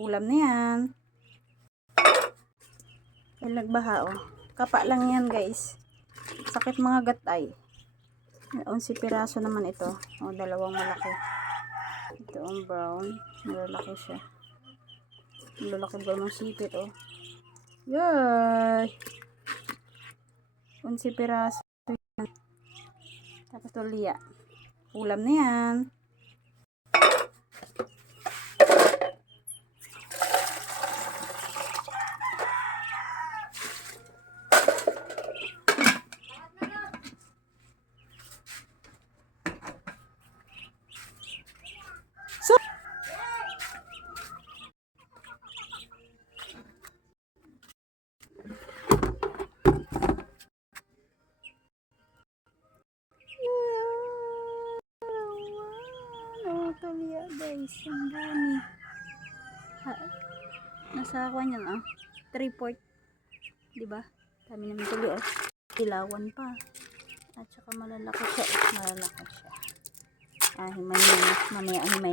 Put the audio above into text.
Ulam na yan. Ay, nagbaha, oh. Kapa lang yan, guys. Sakit mga gatay. 11 piraso naman ito. O, dalawang malaki. Ito ang brown. Malalaki siya. Malalaki ba ng sipit, oh. Yay! 11 piraso. Tapos tulia. Ulam na yan. So, tulia guys, ang dami. Nasa kwan yan, oh. 3/4, diba? Dami naman tuloy, oh. Ilawan pa. At saka malalaki siya. Malalaki siya. Himay na. Mamaya himay.